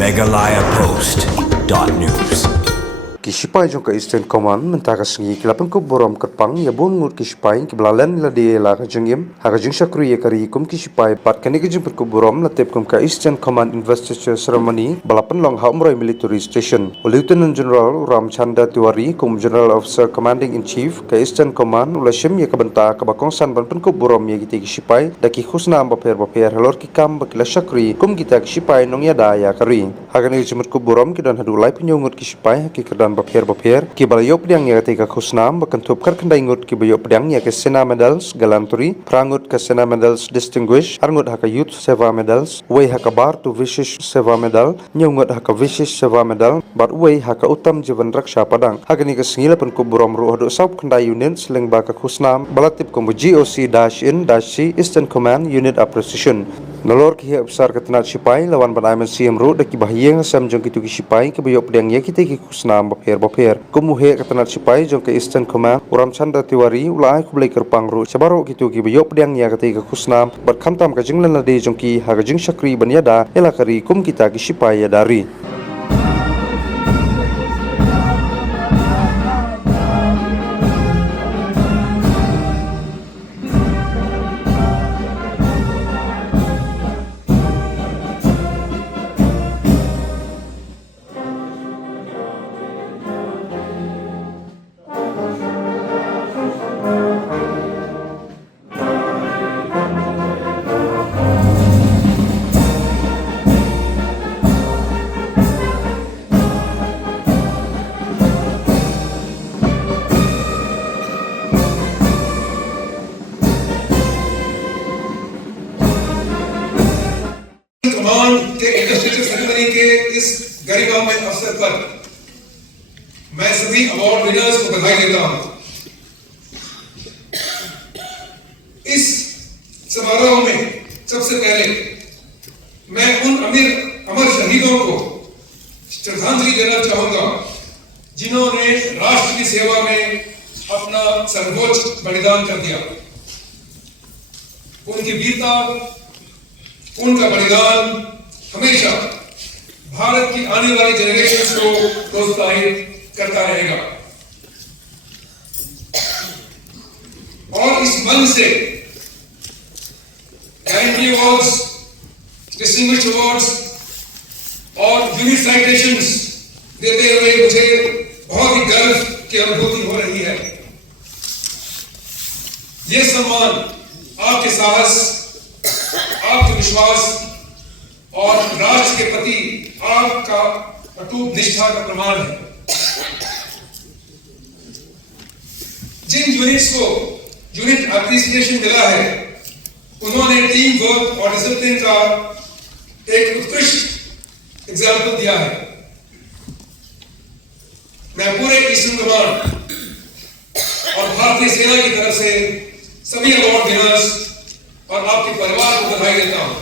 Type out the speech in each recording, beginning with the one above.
megalayapost.news. Kisipai jong ka Eastern Command mentaka sengi kilapan ko borom kerpang ya bon ngut kisipai ki blalan la de la ka jengim ha ka jeng sakru ye kari kum kisipai pat kani ka jeng ko borom la tep kum ka Eastern Command investiture ceremony balapan long haumroi military station Lieutenant General Ramchanda Tiwari kum General Officer Commanding in Chief ka Eastern Command ulashim ye ka banta ka bakong san ban ko borom ye gite kisipai da ki khusna baper halor ki kam bakila sakri kum kita kisipai nong ya da ya kari ha kani jeng ko borom ki dan hadu lai penyongut kisipai ki kedan baper ki balayo pedang ya ketika khusnam bakantup karkendai ngut ki bayo pedang ya ke Sena Medals Gallantry prangut ke Sena Medals Distinguished arngut haka Youth Seva Medals wei haka bar tu Vishesh Seva Medal nyungut haka Vishesh Seva Medal bat wei haka Uttam Jivan Raksha padang hagani ke singila pen ku burom ru hadu sab kendai unit seleng baka khusnam balatip ku GOC-in-C Eastern Command Unit Appreciation Nalor ki besar ketenat sipai lawan banaiman CM ru daki bahyeng sam jong kitu ki sipai ke bayo pedang ya kita ki khusnam baper kumuhe ketenat sipai jong ke Eastern Command Ramchanda Tiwari ulai ku blai kerpang ru sabaro kitu ki bayo pedang ya ketika khusnam bat khamtam ka jinglan la de jong ki haga jing sakri banyada elakari kum kita ki sipai ya dari कमान के industrial ceremony के इस गरिमामय अवसर पर मैं सभी award winners को बधाई देता हूं। इस समारोह में सबसे पहले मैं उन अमर शहीदों को श्रद्धांजलि देना चाहूंगा जिन्होंने राष्ट्र की सेवा में अपना सर्वोच्च बलिदान कर दिया। उनकी वीरता उनका बलिदान हमेशा भारत की आने वाली जनरेशन को प्रोत्साहित करता रहेगा और इस मंच से गैलेंट्री अवार्ड्स, डिस्टिंग्विश्ड अवार्ड्स और यूनिक साइटेशंस देते हुए मुझे बहुत ही गर्व की अनुभूति हो रही है। ये सम्मान आपके साहस, आपके विश्वास और राष्ट्र के प्रति आपका अटूट निष्ठा का प्रमाण है। जिन यूनिट्स को यूनिट एप्रिसिएशन मिला है उन्होंने टीम वर्क और डिसिप्लिन का एक उत्कृष्ट एग्जाम्पल दिया है। मैं पूरे ईस्टर्न कमांड और भारतीय सेना की तरफ से सभी अवार्ड विनर्स और आपके परिवार को बधाई देता हूं।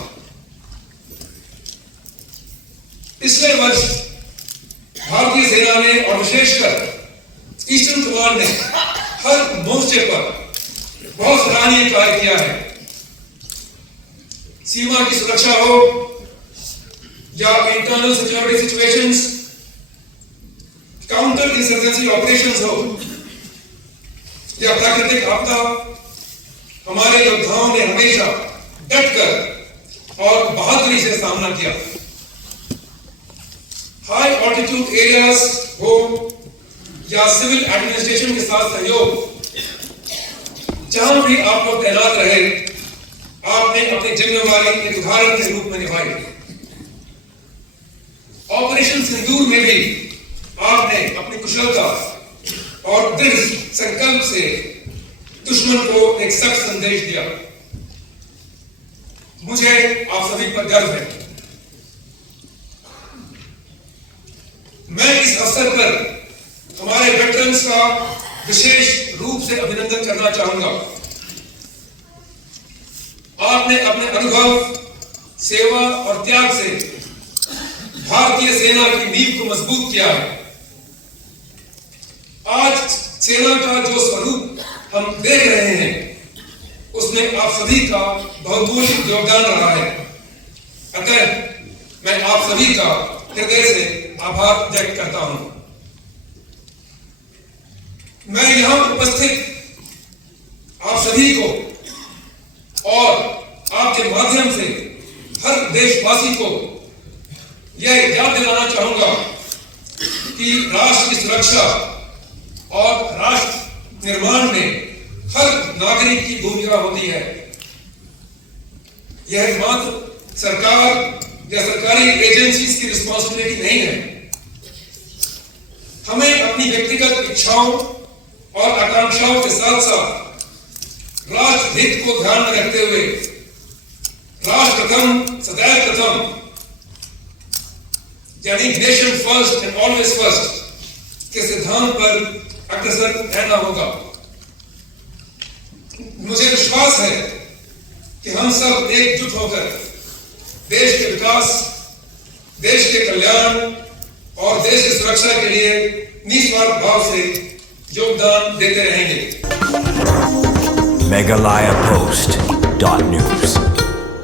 पिछले वर्ष भारतीय सेना ने और विशेषकर ईस्टर्न कमांड ने हर मोर्चे पर बहुत सराहनीय कार्य किया है। सीमा की सुरक्षा हो या internal security situations, counter insurgency operations हो या प्राकृतिक आपदा, हमारे योद्धाओं ने हमेशा डटकर और बहादुरी से सामना किया। हाई ऑल्टीट्यूड एरियाज हो या सिविल एडमिनिस्ट्रेशन के साथ सहयोग, जहां भी आप लोग तैनात रहे आपने अपनी जिम्मेवारी एक उदाहरण के रूप में निभाई। ऑपरेशन सिंदूर में भी आपने अपनी कुशलता और दृढ़ संकल्प से दुश्मन को एक सख्त संदेश दिया। मुझे आप सभी पर गर्व है। मैं इस अवसर पर हमारे वेटरन्स का विशेष रूप से अभिनंदन करना चाहूंगा। आपने अपने अनुभव, सेवा और त्याग से भारतीय सेना की नींव को मजबूत किया है। आज सेना का जो स्वरूप हम देख रहे हैं उसमें आप सभी का बहुमूल्य योगदान रहा है। अतः मैं आप सभी का हृदय से आभार व्यक्त करता हूं। मैं यहां उपस्थित आप सभी को और आपके माध्यम से हर देशवासी को यह याद दिलाना चाहूंगा कि राष्ट्र की सुरक्षा और राष्ट्र निर्माण में हर नागरिक की भूमिका होती है। यह मात्र सरकार या सरकारी एजेंसीज की रिस्पॉन्सिबिलिटी नहीं है। हमें अपनी व्यक्तिगत इच्छाओं और आकांक्षाओं के साथ साथ राष्ट्र हित को ध्यान में रखते हुए राष्ट्र प्रथम सदैव प्रथम यानी nation first and always first के सिद्धांत पर अग्रसर रहना होगा। मुझे विश्वास है कि हम सब एकजुट होकर देश के विकास, देश के कल्याण और देश की सुरक्षा के लिए निस्वार्थ भाव से योगदान देते रहेंगे। megalayapost.news